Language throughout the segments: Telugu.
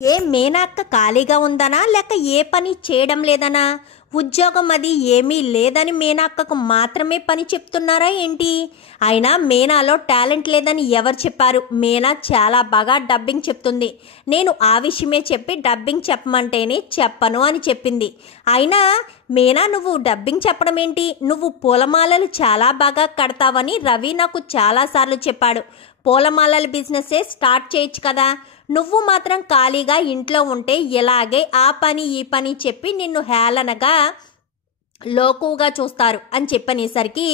ఏ మేనక్క ఖాళీగా ఉందనా లేక ఏ పని చేయడం లేదనా? ఉద్యోగం అది ఏమీ లేదని మేనక్కకు మాత్రమే పని చెప్తున్నారా ఏంటి? అయినా మేనాలో టాలెంట్ లేదని ఎవరు చెప్పారు? మేనా చాలా బాగా డబ్బింగ్ చెప్తుంది. నేను ఆ విషయమే చెప్పి డబ్బింగ్ చెప్పమంటేనే చెప్పను అని చెప్పింది. అయినా మేనా నువ్వు డబ్బింగ్ చెప్పడం ఏంటి? నువ్వు పూలమాలలు చాలా బాగా కడతావని రవి నాకు చాలాసార్లు చెప్పాడు. పూలమాలల బిజినెస్సే స్టార్ట్ చేయొచ్చు కదా. నువ్వు మాత్రం ఖాళీగా ఇంట్లో ఉంటే ఎలాగే ఆ పని ఈ పని చెప్పి నిన్ను హేళనగా లోకువుగా చూస్తారు అని చెప్పనేసరికి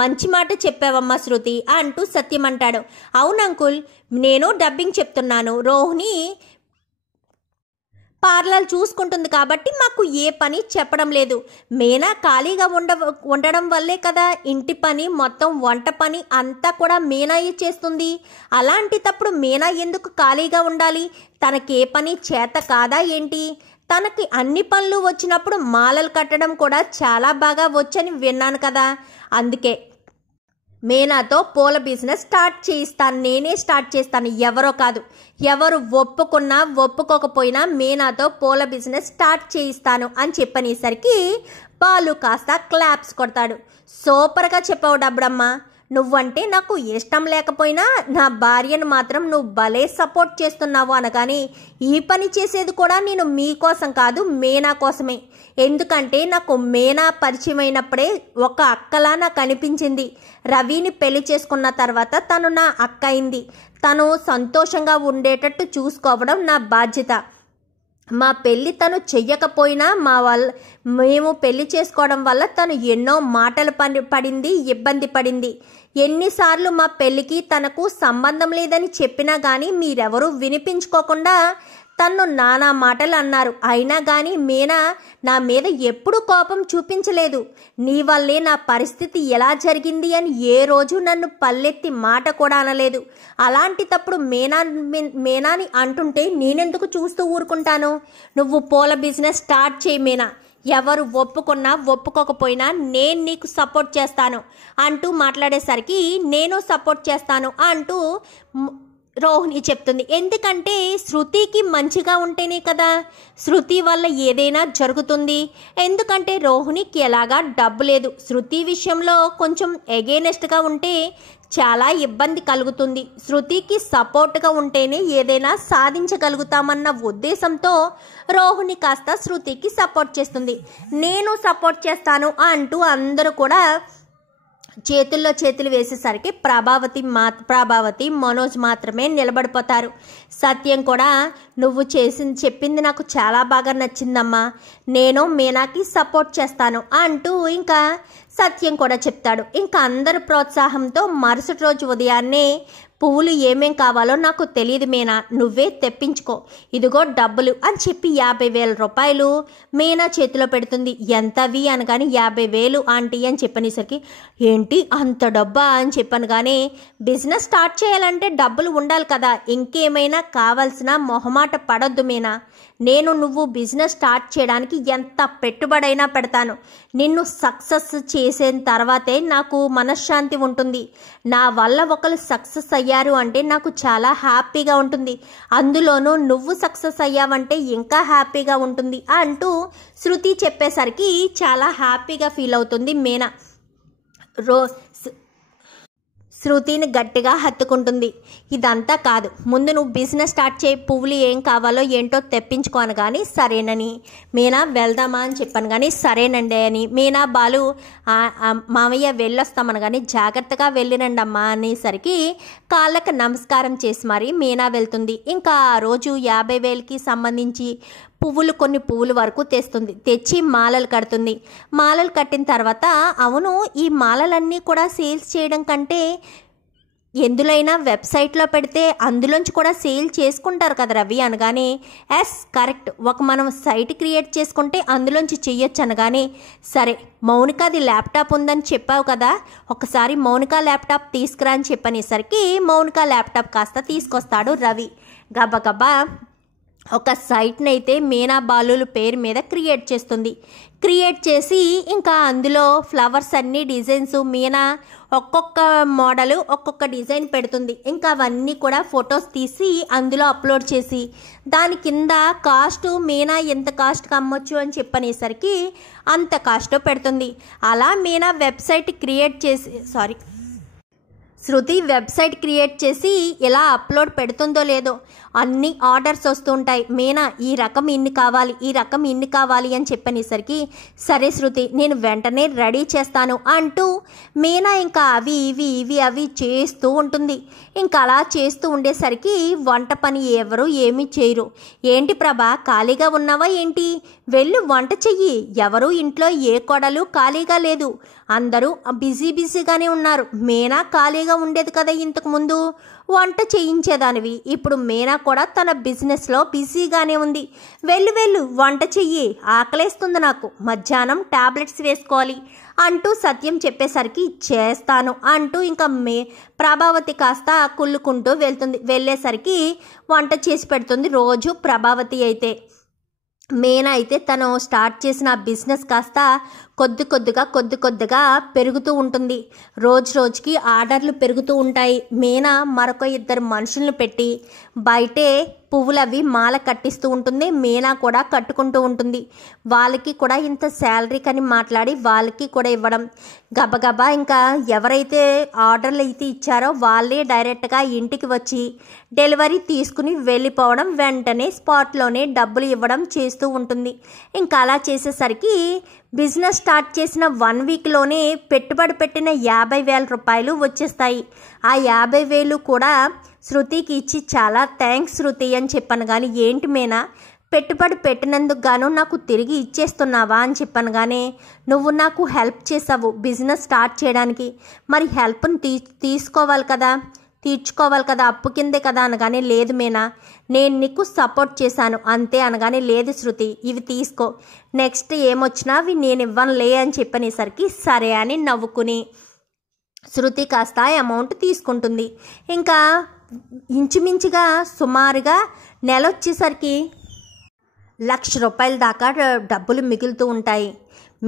మంచి మాట చెప్పావమ్మా శృతి అంటూ సత్యం అంటాడు. అవును అంకుల్, నేను డబ్బింగ్ చెప్తున్నాను. రోహిణి పార్లర్ చూసుకుంటుంది కాబట్టి మాకు ఏ పని చెప్పడం లేదు. మేనా ఖాళీగా ఉండడం వల్లే కదా ఇంటి పని మొత్తం వంట పని అంతా కూడా మేనాయే చేస్తుంది. అలాంటిటప్పుడు మేనా ఎందుకు ఖాళీగా ఉండాలి? తనకే పని చేత కాదా ఏంటి? తనకి అన్ని పనులు వచ్చినప్పుడు మాలలు కట్టడం కూడా చాలా బాగా వచ్చని విన్నాను కదా. అందుకే మేనాతో పూల బిజినెస్ స్టార్ట్ చేయిస్తాను. నేనే స్టార్ట్ చేస్తాను, ఎవరో కాదు. ఎవరు ఒప్పుకున్నా ఒప్పుకోకపోయినా మేనాతో పూల బిజినెస్ స్టార్ట్ చేయిస్తాను అని చెప్పనేసరికి బాలు కాస్త క్లాప్స్ కొడతాడు. సూపర్గా చెప్పావు డబ్బడమ్మ. నువ్వంటే నాకు ఇష్టం లేకపోయినా నా భార్యను మాత్రం నువ్వు భలే సపోర్ట్ చేస్తున్నావు అనగానే ఈ పని చేసేది కూడా నేను మీకోసం కాదు మేనా కోసమే. ఎందుకంటే నాకు మేనా పరిచయం అయినప్పుడే ఒక అక్కలా నాకు అనిపించింది. రవిని పెళ్లి చేసుకున్న తర్వాత తను నా అక్క అయింది. తను సంతోషంగా ఉండేటట్టు చూసుకోవడం నా బాధ్యత. మా పెళ్ళి తను చెయ్యకపోయినా మేము పెళ్లి చేసుకోవడం వల్ల తను ఎన్నో మాటలు పడింది, ఇబ్బంది పడింది. ఎన్నిసార్లు మా పెళ్ళికి తనకు సంబంధం లేదని చెప్పినా కానీ మీరెవరూ వినిపించుకోకుండా తన్ను నానా మాటలు అన్నారు. అయినా కానీ మీనా నా మీద ఎప్పుడూ కోపం చూపించలేదు. నీ వల్లే నా పరిస్థితి ఎలా జరిగింది అని ఏ రోజు నన్ను పల్లెత్తి మాట కూడా అనలేదు. అలాంటిటప్పుడు మేనాని అంటుంటే నేనెందుకు చూస్తూ ఊరుకుంటాను? నువ్వు పూల బిజినెస్ స్టార్ట్ చేయి మీనా. ఎవరు ఒప్పుకున్నా ఒప్పుకోకపోయినా నేను నీకు సపోర్ట్ చేస్తాను అంటూ మాట్లాడేసరికి నేను సపోర్ట్ చేస్తాను అంటూ రోహిణి చెప్తుంది. ఎందుకంటే శృతికి మంచిగా ఉంటేనే కదా శృతి వల్ల ఏదైనా జరుగుతుంది. ఎందుకంటే రోహిణికి ఎలాగా డబ్బు లేదు. శృతి విషయంలో కొంచెం ఎగేనెస్ట్గా ఉంటే చాలా ఇబ్బంది కలుగుతుంది. శృతికి సపోర్ట్గా ఉంటేనే ఏదైనా సాధించగలుగుతామన్న ఉద్దేశంతో రోహిణి కాస్త శృతికి సపోర్ట్ చేస్తుంది. నేను సపోర్ట్ చేస్తాను అంటూ అందరూ కూడా చేతుల్లో చేతులు వేసేసరికి ప్రభావతి మనోజ్ మాత్రమే నిలబడిపోతారు. సత్యం కూడా నువ్వు చెప్పింది నాకు చాలా బాగా నచ్చిందమ్మా, నేను మీనాకి సపోర్ట్ చేస్తాను అంటూ ఇంకా సత్యం కూడా చెప్తాడు. ఇంకా అందరి ప్రోత్సాహంతో మరుసటి రోజు ఉదయాన్నే పువ్వులు ఏమేం కావాలో నాకు తెలియదు మీనా, నువ్వే తెప్పించుకో, ఇదిగో డబ్బులు అని చెప్పి 50,000 రూపాయలు మీనా చేతిలో పెడుతుంది. ఎంతవి అనగానే 50,000 ఆంటీ అని చెప్పనేసరికి ఏంటి అంత డబ్బా అని చెప్పాను. కానీ బిజినెస్ స్టార్ట్ చేయాలంటే డబ్బులు ఉండాలి కదా, ఇంకేమైనా కావాల్సిన మొహమాట పడొద్దు మీనా. నువ్వు బిజినెస్ స్టార్ట్ చేయడానికి ఎంత పెట్టుబడైనా పెడతాను. నిన్ను సక్సెస్ చేసిన తర్వాతే నాకు మనశ్శాంతి ఉంటుంది. నా వల్ల ఒకరు సక్సెస్ అయ్యారు అంటే నాకు చాలా హ్యాపీగా ఉంటుంది. అందులోనూ నువ్వు సక్సెస్ అయ్యావంటే ఇంకా హ్యాపీగా ఉంటుంది అంటూ శృతి చెప్పేసరికి చాలా హ్యాపీగా ఫీల్ అవుతుంది మీనా. శృతిని గట్టిగా హత్తుకుంటుంది. ఇదంతా కాదు, ముందు నువ్వు బిజినెస్ స్టార్ట్ చేయి, పువ్వులు ఏం కావాలో ఏంటో తెప్పించుకోను కానీ సరేనని. మీనా వెళ్దామా అని చెప్పాను కానీ సరేనండి అని. మీనా బాలు మామయ్య వెళ్ళొస్తామని కానీ జాగ్రత్తగా వెళ్ళిరండి అమ్మా అనేసరికి కాళ్ళకి నమస్కారం చేసి మరి మీనా వెళ్తుంది. ఇంకా ఆ రోజు 50,000కి సంబంధించి కొన్ని పువ్వుల వరకు తెచ్చి మాలలు కడుతుంది. మాలలు కట్టిన తర్వాత అవును ఈ మాలలన్నీ కూడా సేల్స్ చేయడం కంటే ఎందులైనా వెబ్సైట్లో పెడితే అందులోంచి కూడా సేల్ చేసుకుంటారు కదా రవి అనగానే ఎస్ కరెక్ట్, మనం సైట్ క్రియేట్ చేసుకుంటే అందులోంచి చెయ్యొచ్చు అనగానే సరే మౌనికాది ల్యాప్టాప్ ఉందని చెప్పావు కదా, ఒకసారి మౌనికా ల్యాప్టాప్ తీసుకురా అని చెప్పనేసరికి మౌనికా ల్యాప్టాప్ కాస్త తీసుకొస్తాడు రవి. గబగబా ఒక సైట్ని అయితే మీనా బాలుల పేరు మీద క్రియేట్ చేస్తుంది. క్రియేట్ చేసి ఇంకా అందులో ఫ్లవర్స్ అన్ని డిజైన్స్ మీనా ఒక్కొక్క మోడల్ ఒక్కొక్క డిజైన్ పెడుతుంది. ఇంకా అవన్నీ కూడా ఫొటోస్ తీసి అందులో అప్లోడ్ చేసి దాని కింద కాస్ట్ మీనా ఎంత కాస్ట్కి అమ్మొచ్చు అని చెప్పనేసరికి అంత కాస్ట్ పెడుతుంది. అలా మీనా వెబ్సైట్ క్రియేట్ చేసి శృతి వెబ్సైట్ క్రియేట్ చేసి ఇలా అప్లోడ్ పెడుతుందో లేదో అన్ని ఆర్డర్స్ వస్తుంటాయి. మీనా ఈ రకం ఇన్ని కావాలి, ఈ రకం ఇన్ని కావాలి అని చెప్పనేసరికి సరే శృతి నేను వెంటనే రెడీ చేస్తాను అంటూ మీనా ఇంకా అవి చేస్తూ ఉంటుంది. ఇంకా అలా చేస్తూ ఉండేసరికి వంట పని ఎవరు ఏమీ చేయరు. ఏంటి ప్రభా ఖాళీగా ఉన్నావా ఏంటి, వెళ్ళు వంట చెయ్యి, ఎవరు ఇంట్లో ఏ కొడలు ఖాళీగా లేదు, అందరూ బిజీగానే ఉన్నారు. మీనా ఖాళీగా ఉండేది కదా ఇంతకు ముందు, వంట చేయించేదానివి. ఇప్పుడు మీనా కూడా తన బిజినెస్లో బిజీగానే ఉంది. వెళ్ళు వంట చెయ్యి, ఆకలేస్తుంది నాకు, మధ్యాహ్నం టాబ్లెట్స్ వేసుకోవాలి అంటూ సత్యం చెప్పేసరికి చేస్తాను అంటూ ఇంకా ప్రభావతి కాస్త కుళ్ళుకుంటూ వెళ్ళేసరికి వంట చేసి పెడుతుంది రోజు ప్రభావతి. అయితే మీనా అయితే తను స్టార్ట్ చేసిన బిజినెస్ కాస్త కొద్ది కొద్దిగా పెరుగుతూ ఉంటుంది. రోజుకి ఆర్డర్లు పెరుగుతూ ఉంటాయి. మీనా మరొక 2 మనుషులను పెట్టి బయటే పువ్వులు అవి మాల కట్టిస్తూ ఉంటుంది. మీనా కూడా కట్టుకుంటూ ఉంటుంది. వాళ్ళకి కూడా ఇంత శాలరీ కని మాట్లాడి వాళ్ళకి కూడా ఇవ్వడం, గబగబా ఇంకా ఎవరైతే ఆర్డర్లు అయితే ఇచ్చారో వాళ్ళే డైరెక్ట్గా ఇంటికి వచ్చి డెలివరీ తీసుకుని వెళ్ళిపోవడం, వెంటనే స్పాట్లోనే డబ్బులు ఇవ్వడం చేస్తూ ఉంటుంది. ఇంకా అలా చేసేసరికి బిజినెస్ స్టార్ట్ చేసిన 1 వీక్లోనే పెట్టుబడి పెట్టిన 50,000 రూపాయలు వచ్చేస్తాయి. ఆ 50,000 కూడా శృతికి ఇచ్చి చాలా థ్యాంక్స్ శృతి అని చెప్పాను. కానీ ఏంటి మీనా పెట్టుబడి పెట్టినందుకు గాను నాకు తిరిగి ఇచ్చేస్తున్నావా అని చెప్పాను. కానీ నువ్వు నాకు హెల్ప్ చేసావు బిజినెస్ స్టార్ట్ చేయడానికి, మరి హెల్ప్ని తీర్చుకోవాలి కదా, అప్పు కిందే కదా అనగానే లేదు మీనా నేను నీకు సపోర్ట్ చేశాను అంతే అనగానే లేదు శృతి ఇవి తీసుకో, నెక్స్ట్ ఏమొచ్చినా అవి నేను ఇవ్వనులే అని చెప్పనేసరికి సరే అని నవ్వుకుని శృతి కాస్త అమౌంట్ తీసుకుంటుంది. ఇంకా ఇంచుమించుగా సుమారుగా నెల వచ్చేసరికి 1,00,000 రూపాయల దాకా డబ్బులు మిగులుతూ ఉంటాయి.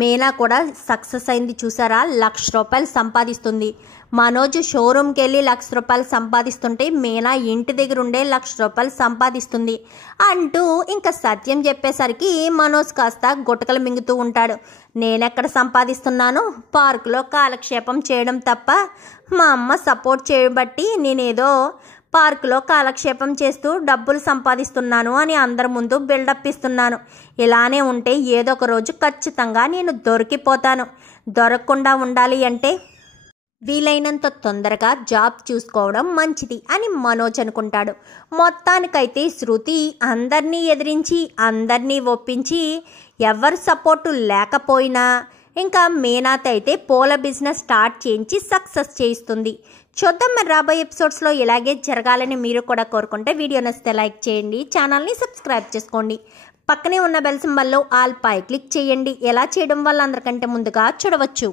మీనా కూడా సక్సెస్ అయింది చూసారా, 1,00,000 రూపాయలు సంపాదిస్తుంది. మనోజ్ షోరూమ్కి వెళ్ళి 1,00,000 రూపాయలు సంపాదిస్తుంటే మీనా ఇంటి దగ్గర ఉండే 1,00,000 రూపాయలు సంపాదిస్తుంది అంటూ ఇంకా సత్యం చెప్పేసరికి మనోజ్ కాస్త గుటకలు మింగుతూ ఉంటాడు. నేనెక్కడ సంపాదిస్తున్నాను, పార్కులో కాలక్షేపం చేయడం తప్ప, మా అమ్మ సపోర్ట్ చేయబట్టి నేనేదో పార్కులో కాలక్షేపం చేస్తూ డబ్బులు సంపాదిస్తున్నాను అని అందరి ముందు బిల్డప్ ఇస్తున్నాను. ఇలానే ఉంటే ఏదో ఒక రోజు ఖచ్చితంగా నేను దొరికిపోతాను. దొరకకుండా ఉండాలి అంటే వీలైనంత తొందరగా జాబ్ చూసుకోవడం మంచిది అని మనోజ్ అనుకుంటాడు. మొత్తానికైతే శృతి అందరినీ ఎదిరించి అందరినీ ఒప్పించి ఎవరి సపోర్టు లేకపోయినా ఇంకా మీనాతో అయితే పూల బిజినెస్ స్టార్ట్ చేయించి సక్సెస్ చేయిస్తుంది. చూద్దాం మరి రాబోయే ఎపిసోడ్స్లో ఇలాగే జరగాలని మీరు కూడా కోరుకుంటే వీడియో నచ్చితే లైక్ చేయండి, ఛానల్ని సబ్స్క్రైబ్ చేసుకోండి, పక్కనే ఉన్న బెల్ సింబల్లో ఆల్ పై క్లిక్ చేయండి. ఎలా చేయడం వల్ల అందరికంటే ముందుగా చూడవచ్చు.